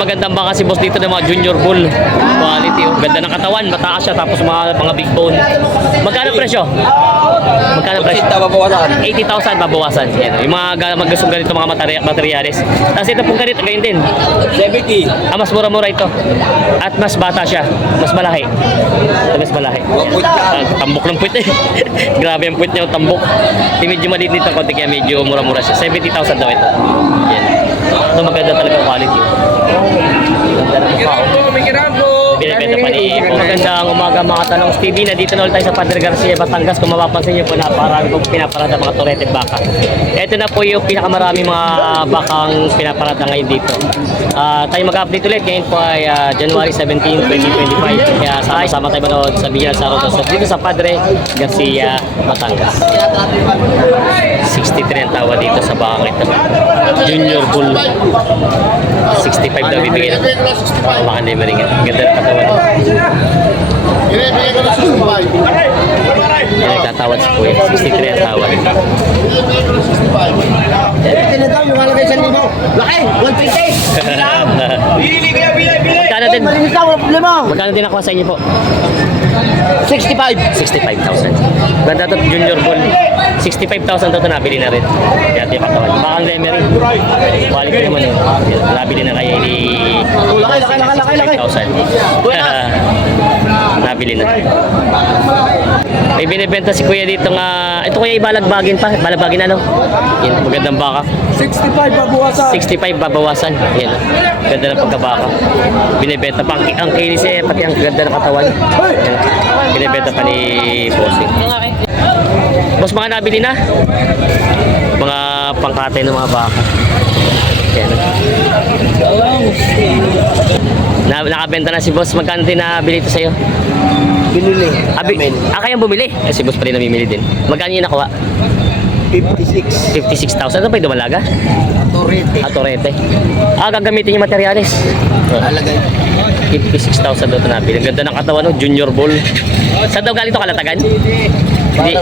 Magandang baka si boss dito ng mga junior bull quality. Oh. Ganda ng katawan, mataas siya tapos mga big bone. Magkano presyo? Magkano presyo? 80,000 babawasan. Yan. Yung mga magustong ganito mga materyales. Tapos ito pong ganito, ganyan din. 70. Mas mura-mura ito. At mas bata siya. Mas malaki. Ito mas malaki. Tambok ng puwit eh. Grabe ang puwit niya, tambok. Medyo maliit nito konti kaya medyo mura-mura siya. 70,000 daw ito. Yan. Ito maganda talaga quality. Binibenta pa ni po. Magandang umaga mga Talongs TV. Nandito na ulit tayo sa Padre Garcia, Batangas. Kung mapapansin nyo po, naparami po pinaparada mga turete baka. Ito na po yung pinakamarami mga bakang pinaparada ngayon dito. Tayo mag-update ulit. Ngayon po ay January 17, 2025. Kaya sama tayo manood sa Villa Saro dito sa Padre Garcia, Batangas. 63 ang tawa dito sa bakang ito. Junior Bull. 65 daw bibigyan. Baka na yung ganda ng katawan. Yan ang katawad si Kuya. 63 ang tawad. Ito daw yung halagay sa limo. Laki, 130. Bili kaya bili. Magkano din? Malinis lang, walang problema. Magkano din nakuha sa inyo po? 65. 65,000. Ganda to, Junior Bull. 65,000 to nabili na rin. Yan yung katawan. Bakang lemery. Quality naman eh. Nabili na kaya ni 65,000. Nabili na. May binibenta si Kuya dito nga. Ito Kuya ibalagbagin pa. Balagbagin ano? Yan, magandang baka. 65 babawasan. 65 babawasan. Yan. Ganda ng pagkabaka. Binibenta pa. Ang kinis eh, pati ang ganda ng katawan. Yan. Binibenta pa ni Bossing. Boss, mga nabili na? Mga pangkatay ng mga baka. Yan. Nakabenta na si Boss. Magkano din nabili ito sa'yo? Binili. Kayang bumili? Si Boss pa rin namimili din. Magkano yung nakuha? 56. 56,000. Ano ba yung dumalaga? Torete. Torete. Gagamitin yung materyales. Halagay. 56,000 daw ito nabili. Ganda ng katawan, no? Junior Bull. Saan daw galing ito? Kalatagan? Hindi.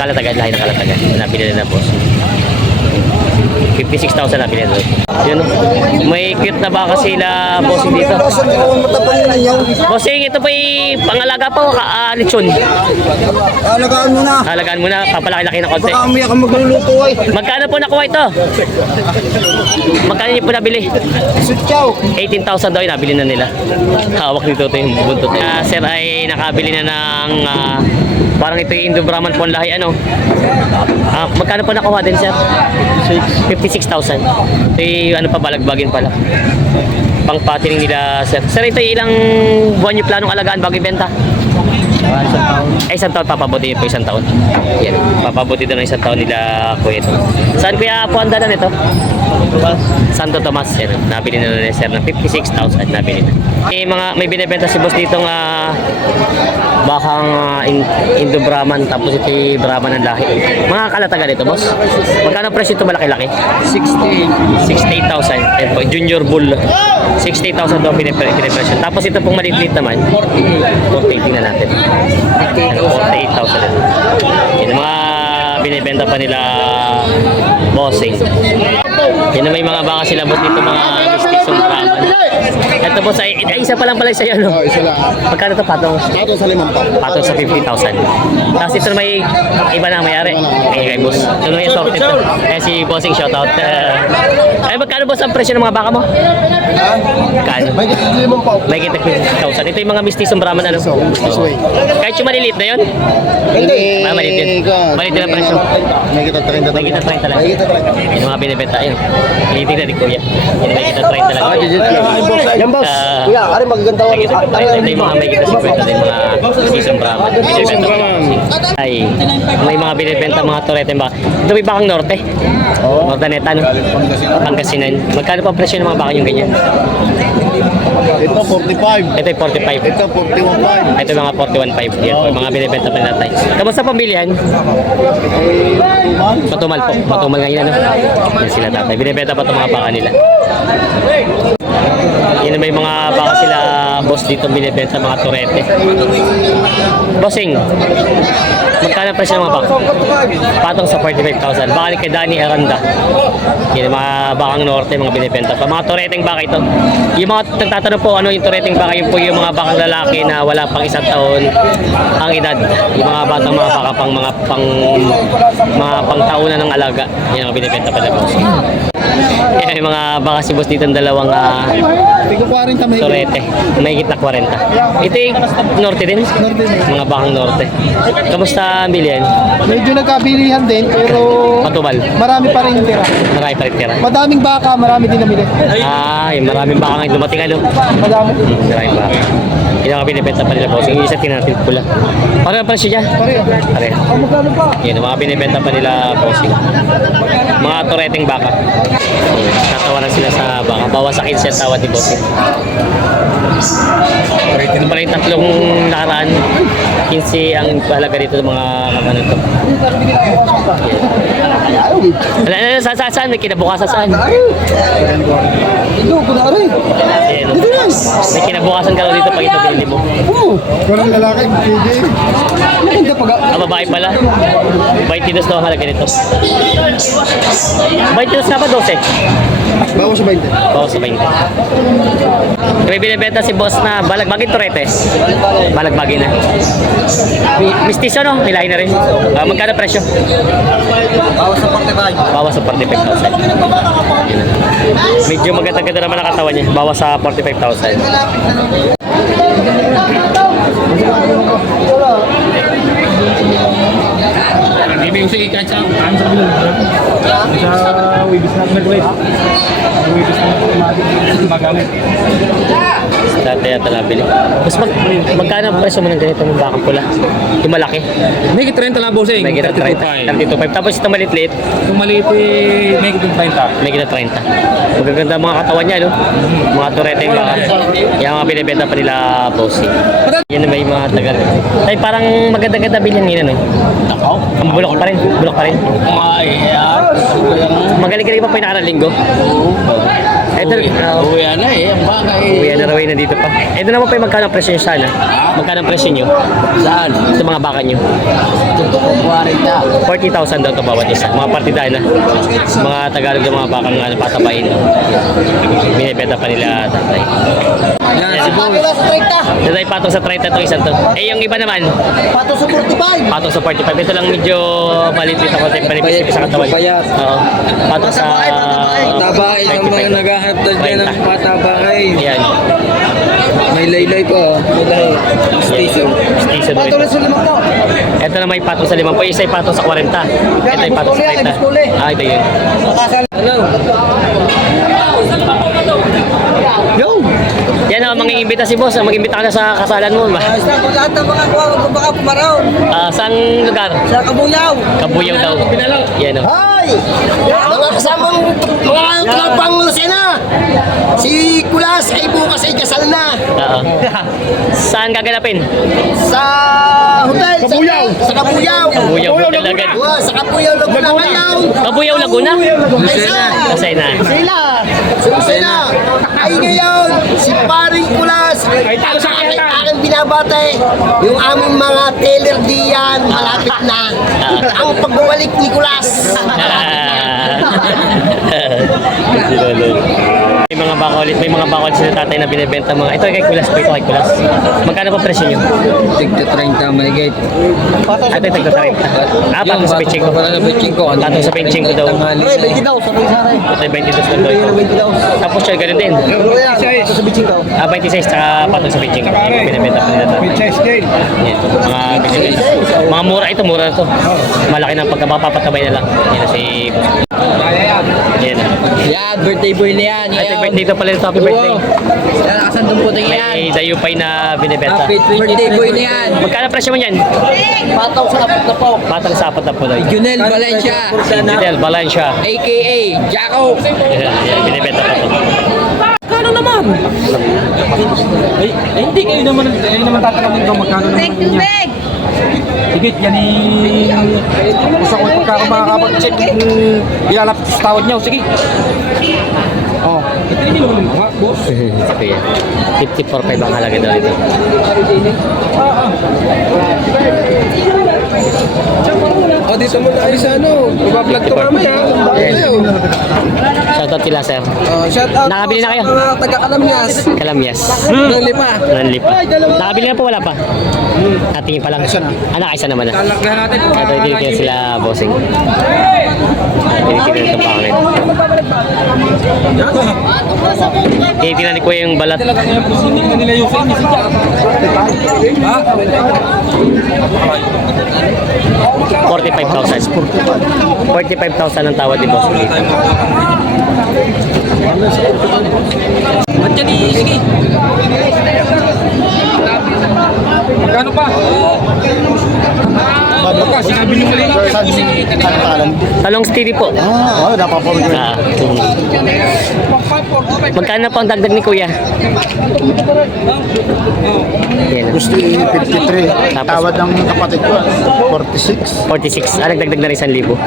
Kalatagan. Lahi ng Kalatagan. Nabili na Boss. 56,000 nabili na doon. Yun. May cute na baka sila Bossing dito. Bossing, ito po yung pangalaga po, lechon. Alagaan mo na. Halagaan mo na, papalaki-laki na konti. Baka umiyak kang magluluto ay. Magkano po nakuha ito? Magkano niyo po nabili? Sutyaw. 18,000 daw yung nabili na nila. Hawak nito ito yung buntot. Sir ay nakabili na ng parang ito yung Indo-Brahman po ang lahi. Ano? Magkano po nakuha din sir? 56,000. Ito yung ano pa, balagbagin pala. Pang patining nila sir. Sir, ito yung ilang buwan yung planong alagaan bago ibenta? Isang taon papabuti po, isang taon. Yan, papabuti doon ng isang taon nila Kuya ito. Saan Kuya po ang dalan ito? Santo Tomas. Yan, nabili na ni sir ng 56,000 nabili na. May binibenta si boss dito nga bakang Indo-Brahman tapos ito yung Brahman ng lahi. Mga kalatagan ito boss. Magkano presyo ito malaki-laki? 68,000. Yan po, Junior Bull. 68,000 daw pinipresyon. Tapos ito pong maliit naman. 48 tingnan natin. 48,000. Yan mga binibenta pa nila Bossing. Yan na may mga baka sila boss dito mga mistizong Brahman. Ito boss ay isa pa lang pala sa'yo no? Isa lang. Magkano ito patong? Ato sa 5. Patong sa 50,000. Tapos ito may iba na mayari. Kay boss. Ito na yung sorted ito. Si Bossing shoutout. Magkano boss ang presyo ng mga baka mo? Magkano? May kita 50,000. Ito yung mga mistizong Brahman ano? Kahit yung maliliit na yun? Hindi. Maliit yun. Maliit din ang presyo. May kita 30 May kita 30 lang. Yung mga binibenta yun. Initin na ni Kuya. Yung may kita 30 lang. Yan boss. Kuya, ari magaganda May kita 30. Ito yung mga may kita 50. Ito yung mga mistizong Brahman. Binibenta ko. Ay, may mga binibenta mga torete ba? Ito may bakang norte. Mordaneta no? Pangasinan. Magkano pa presyo ng mga baka yung ganyan? Ito 45. Ito yung 45. Ito 41.5. Ito yung mga 41.5. Yan po, mga binibenta pa natin. Kamusta pambilihan? Matumal po. Matumal ngayon ano? Yan sila tatay. Binibenta pa itong mga baka nila. Yan na may mga baka sila boss boss dito binibenta mga turete. Bossing, magkano presyo ng mga baka? Patong sa 45,000. Baka ni kay Danny Aranda. Yan, mga bakang norte, mga binibenta pa. Mga tureteng baka ito. Yung mga nagtatanong po, ano yung tureteng baka, yun po yung mga bakang lalaki na wala pang 1 taon ang edad. Yung mga batang mga baka pang mga pangtaunan ng alaga. Yan ang binibenta pa na boss. Yan, yung mga baka si boss dito ng dalawang Tigo 40 may turete. May na 40. Ito yung norte din? Norte din. Mga bakang norte. Kamusta ang bilihan? Medyo nagkabilihan din, pero Patubal. marami pa rin tira. Marami pa rin tira. Madaming baka, marami din namili. Yung maraming baka ngayon dumating ano. Madami. Maraming baka. Yun ang binibenta pa nila bossing. Yung isa tinatin pula. Pareho pa siya? Pareho. Pareho. Ang magkano pa? Yun, ang mga binibenta pa nila bossing. Mga tureteng baka. Tatawanan sila sa baka. Bawas sa 15 ang tawad ni bossing. Ito pala yung tatlong nakaraan. 15 ang halaga dito ng mga ano to. Saan? May kinabukasan saan? Ito, kuna rin. Ayan, Dito lang. may kinabukasan ka daw dito pag ito binili mo. Oo. Walang lalaki, pwede. Maganda pag... Babae pala. 22 daw ang halaga nito. 22 na ba 12? Bawas sa 20. Bawas sa 20. May binibenta si boss na balagbagin turete. Balagbagin na. Mistiso no? Hilahin na rin. Magkano presyo? Bawas sa 45. Bawas sa 45,000. Medyo maganda-ganda naman ang katawan niya. Bawas sa 45,000. Hindi yung sige kahit sa wibis natin nag-rate. Wibis natin magamit. Dati yata nabili. Magkano ang presyo mo ng ganito mong bakang pula? Yung malaki? May 30 lang bossing. May kita 30. 32.5. Tapos itong maliit-liit, Kung maliit eh, may 30. may kita 30. Magaganda ang mga katawan niya, no? Mga tureteng baka. Yung mga binibenta pa nila bossing. Yan na may mga tagal. Ay, parang maganda-ganda bilhin nila, no? Ang bulok pa rin. Bulok pa rin. Magaling ka rin pa po yung nakarang linggo. Ito, Uwi na eh. Ang baka eh. uwi na raw na dito pa. Ito naman po yung magkano ang presyo nyo sana. Magkano ang presyo nyo? Saan? Sa mga baka nyo. 40. 40,000 daw ito bawat isa. Mga partidana. Mga Tagalog ng mga bakang patabain. Binibenta pa nila tatay. Yan, si boss. Pakila sa 30. Ito ay patong sa 30 itong isang to. Eh yung iba naman, Pato sa 45. patong sa 45. Ito lang medyo maliit ako sa panipis sa katawan. Payat. Oo. Patong sa... Tabay sa mga naghahanap dyan ng patabay. Yan. May laylay pa. May station. Station Pato rin. na sa 5 po. Ito na may patong sa 5. Po, isa ay patong sa 40. Ito ay patong sa 30. Ah, ito yun. Ano? Yo! Yan ang mangingimbita si boss. Mag-imbita ka na sa kasalan mo. Ayos na, kung lahat ng mga baka pumaraw. Saan lugar? Sa Kabuyaw. Kabuyaw daw. Yan o. Hi! Mga kasamang mga kalapang Lucena! Si Kulas ay bukas ay kasal na Oo. Saan gaganapin? sa hotel. Kabuyaw. Sa Kabuyaw. Kabuyaw Hotel agad. Sa Kabuyaw, Laguna ngayon. Kabuyaw, Laguna? Lucena. Kasay na. Sila. Si Lucena. Ay ngayon, si Paring Kulas. Aking binabate. Yung aming mga teller diyan, malapit na. Ang pagbabalik ni Kulas. May mga baka ulit, may mga baka ulit sila tatay na binibenta mga. Ito kay Kulas po, ito kay Kulas. Magkano pa presyo nyo? Tigta 30 may gate. Ito yung tagta 30. Patong sa pitching ko. Pala na pitching ko. Patong sa pitching ko daw. Pre, 20 daw sa Kulisara. Ito yung 22 lang daw ito. 20 daw. Tapos siya, ganun din. Pero yan, pato sa bitching daw. 26 tsaka patong sa pitching ko. Yung binibenta pa nila tatay. Yan, mga binibenta. Mga mura ito, mura na to. Malaki na pagkapapatabay na lang. Yan na si Yan. Yan, birthday boy na yan. Happy birthday daw pala ito. Happy birthday. Yan, nakasan doon po tingin yan. May dayupay na binibenta. Happy birthday boy na yan. Magkano presyo mo yan? Pataw sa kapit na po. Patang sa apat na po daw. Junel Valencia. Fidel Valencia. AKA Jaco. Yan, binibenta pa ito. Magkano naman? Ay, hindi kayo naman tatanungin ko magkano naman niya. Sige, yan gusto ko pagka makakapag-check ilalapit sa tawad niyo. Sige. Oh. Ito hindi naman mga boss. Si Kuya. 54.5 ang halaga daw ito. Oh, dito mo na kayo sa ano. Iba-vlog ko mamaya. Shoutout kila sir. Shout out Nakabili na kayo? sa mga taga-Kalamyas. Kalamyas. Ng lipa. Nanlipa. Nakabili na po, wala pa. Natingin pa lang. Nakaisa naman na. Talakyan natin. Ito, tinitingnan sila, bossing. Tinitingnan ito bakit. Tinitingnan ni Kuya yung balat. Talaga ngayon, hindi ka nila yung fame. Ha? 45,000. 45,000 ang tawad ni boss. At yan sige. Magkano pa? Baka sinabi nyo kanina. Talong steady po. Ah, napapawag ko. Magkano po ang dagdag ni Kuya? Yan. Gusto 53. Tapos- Tawad ng kapatid ko, 46. 46. Ah, nagdagdag na rin 1,000.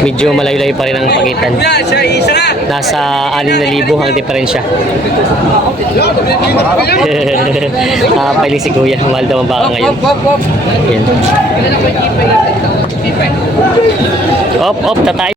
Medyo malayo-layo pa rin ang pagitan. Nasa 6,000 ang diferensya. Pili si Kuya. Mahal daw ang baka ngayon. Yan. Op, tatay.